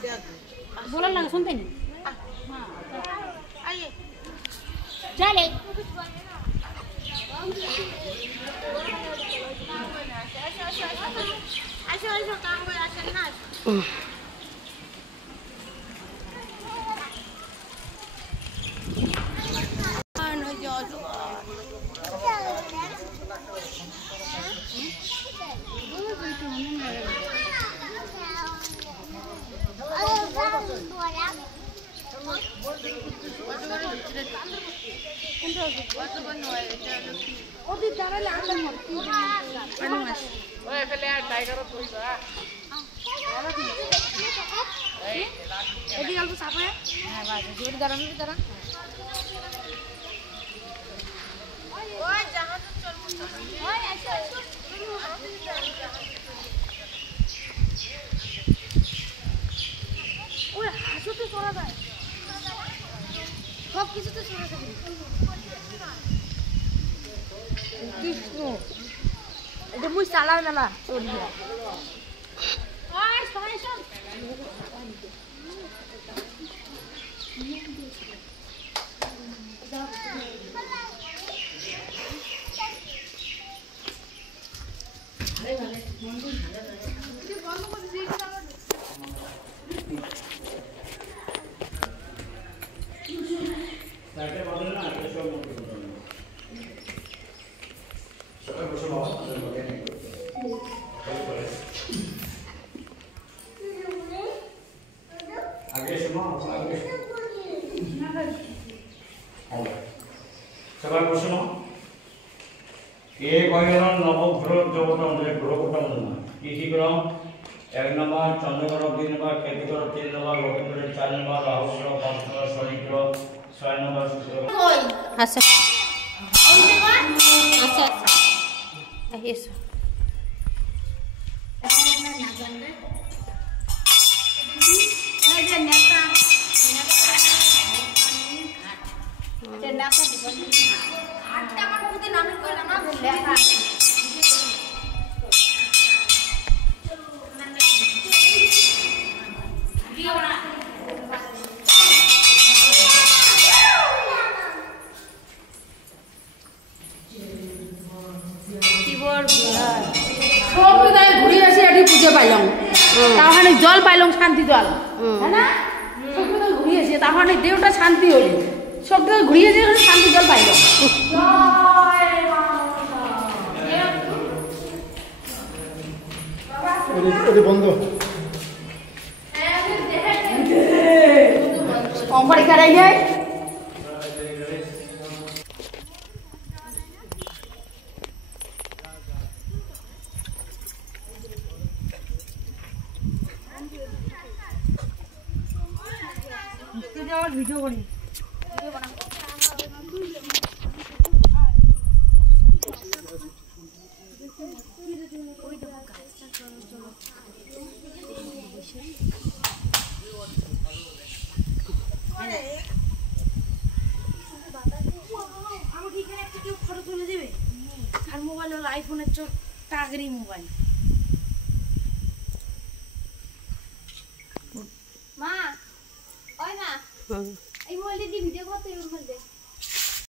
बोला लगा सुनते नहीं आइए चले ऐसा काम कोई ऐसा ना এটা মুই চালাও না চোর দিয়া সবাই প্রশ্ন এ কয়জন নবগ্রহ জগৎ আমাদের গ্রহটা না কি কি গ্রহ 1 নম্বর চন্দ্র গ্রহ 2 নম্বর কেতু গ্রহ 3 নম্বর রবি গ্রহ 4 নম্বর রাহু গ্রহ 5 নম্বর শনি গ্রহ 6 নম্বর শুক্র গ্রহ আচ্ছা আচ্ছা আচ্ছা জল পাইলাম শান্তি জল হ্যাঁ না সবকিছু ঘুরিয়েছে তাহলে দেহটা শান্তি হলো সবকিছু ঘুরিয়েছে শান্তি জল পাইলাম বন্ধ অম্বারি করাই যায় ভিডিও করি আমাকে এখানে একটা কেউ ফটো তুলে দেবে আর মোবাইল হলো আইফোনের টাগরি মোবাইল মা ওই মা